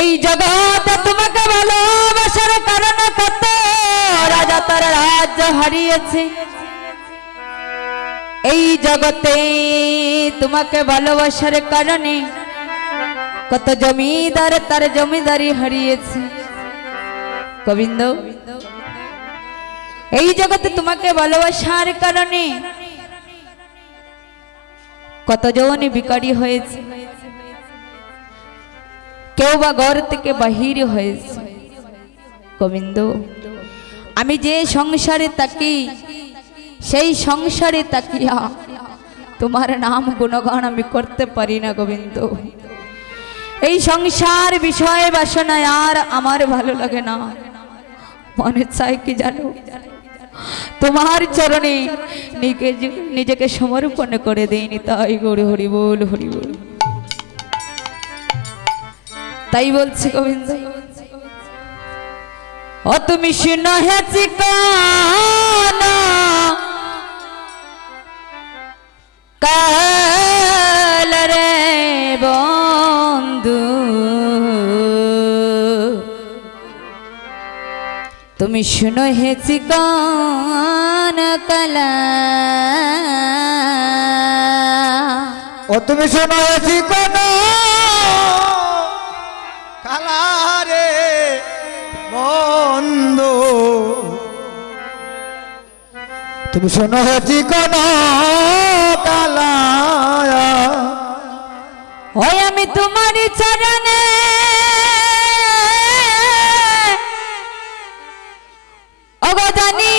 এই জগতে তোমাকে ভালোবাসার কারণে কত রাজা তার রাজ্য হারিয়েছে। এই জগতে তোমাকে ভালোবাসার কারণে কত জমিদার তার জমিদারি হারিয়েছে। গোবিন্দ, এই জগতে তোমাকে ভালোবাসার কারণে কতজন ভিখারি হয়েছে, কেউ বা ঘর থেকে বাহির হয়েছে। গোবিন্দ, আমি যে সংসারে থাকি সেই সংসারে তাকিয়া তোমার নাম গুণগান আমি করতে পারি না। গোবিন্দ, এই সংসার বিষয়ে বাসনায় আর আমার ভালো লাগে না। মনে চাই কি জানো, তোমার চরণে নিজেকে সমর্পণ করে দেইনি। তাই গৌর হরি বল, হরি বল। তাই বলছি গোবিন্দ, ও তুমি শুনো হে চিকনা কাল রে বন্ধু, তুমি শুনো হে চিকনা কালা, ও তুমি শুনো হে চিকনা কালা রে বন্ধু, তুমি শোনো হে চিকনা কালা, ওই আমি তোমারই চরণে অবদানি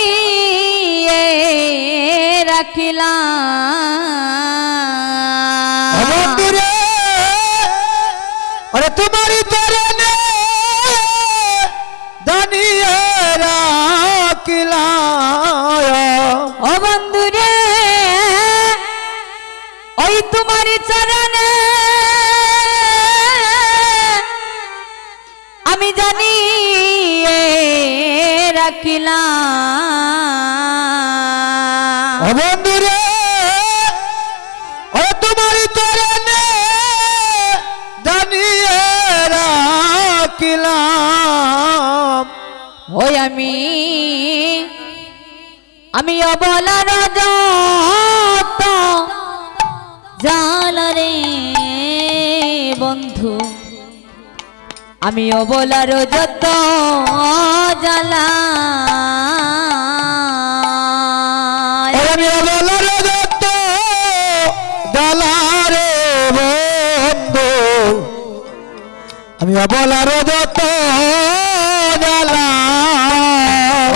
রাখিলাম। বন্ধুরে, আরে তোমারই চরণে দানিয়ে রাখিলাম। ও বন্ধুরে, ওই তোমারই চরণে আমি জানি রাখিলাম। ও বন্ধুরে, ও তোমারই চরণে দানিয়ে রাখিলাম। ওই আমি অবলার যত জাল রে বন্ধু, আমি অবলার যত জ্বালা, আমি অবলার যত জ্বালা রে বন্ধু, আমি অবলার যত জ্বালা।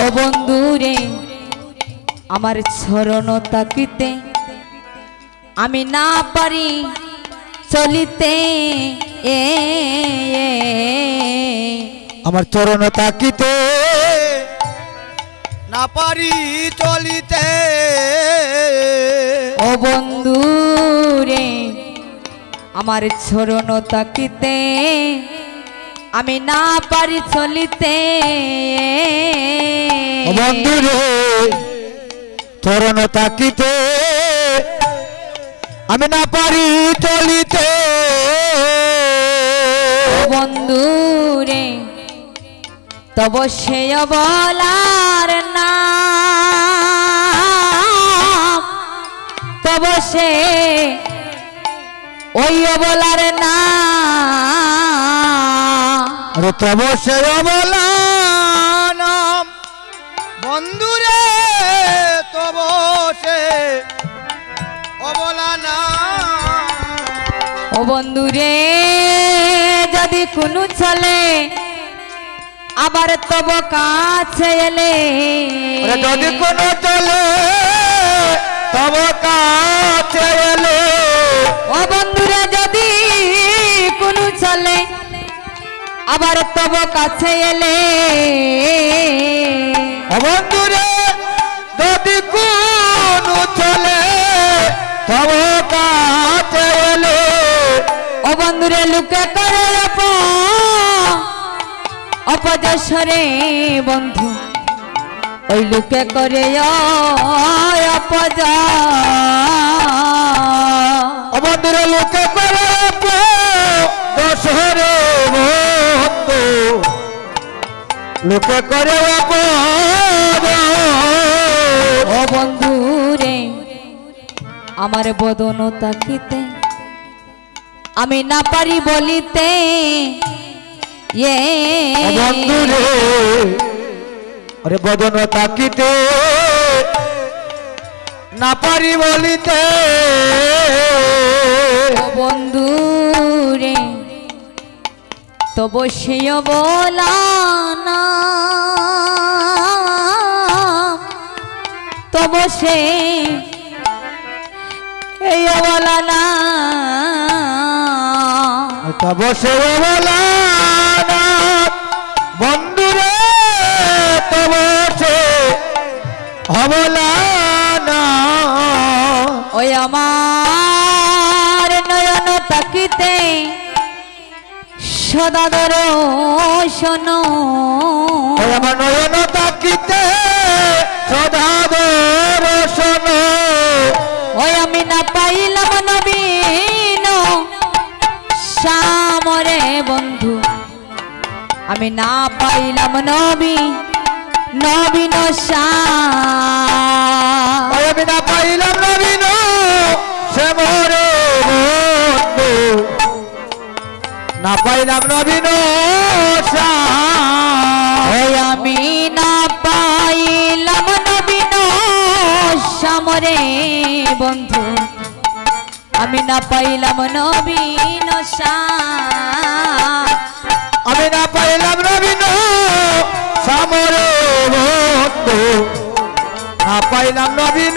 ও বন্ধু রে, আমার চরণ তাকিতে আমি না পারি চলিতে, আমার চরণ তাকিতে না পারি চলিতে। ও বন্ধু রে, আমার চরণ তাকিতে আমি না পারি চলিতে। ও বন্ধু রে, চরণ তাকিতে আমি না পারি চলিতে। ও বন্ধু রে, তব সে অবলার নাম, তব সে ওই অবলার নাম, আরে তব সে অবলা নাম। বন্ধু রে, তব সে অবলা নাম। ও বন্ধু রে, যদি কোনো চলে আবার তব কাছে এলে, যদি কোনো চলে তব কাছে এলে। ও বন্ধুরে, যদি কোনো চলে আবার তব কাছে এলে, ও বন্ধু রে, যদি কোনো চলে তব কাছে এলে। ও বন্ধুরে, লুকে করে অপযশরে বন্ধু, ওই লুকে করে অপযা, ও বন্ধুরে, লোকে করে দশরে লোকে করে ও বন্ধু রে আমার বদন তাকিতে আমি না পারি বলিতে বন্ধু রে আরে বদন তাকিতে না পারি বলিতে ও বন্ধু রে তবু সেও বলা না তবু সে এই বলা না তব সে বলা না বন্ধু রে তব সে হবলা না ওই আমার নয়ন তাকিতে সদা দর্শন ওই আমার নয়ন তাকিতে সদা দর্শন ওই আমি না পাইলাম নবীন শ্যামরে বন্ধু আমি না পাইলাম নবীন শ্যাম আমি না পাইলাম নবীন শ্যামরে বন্ধু না পাইলাম নবীন শ্যাম ওই আমি না পাইলাম নবীন শ্যামরে বন্ধু আমি না পাইলাম নবীন শ্যাম আমি না পাইলাম নবীন শ্যামরে বন্ধু না পাইলাম নবীন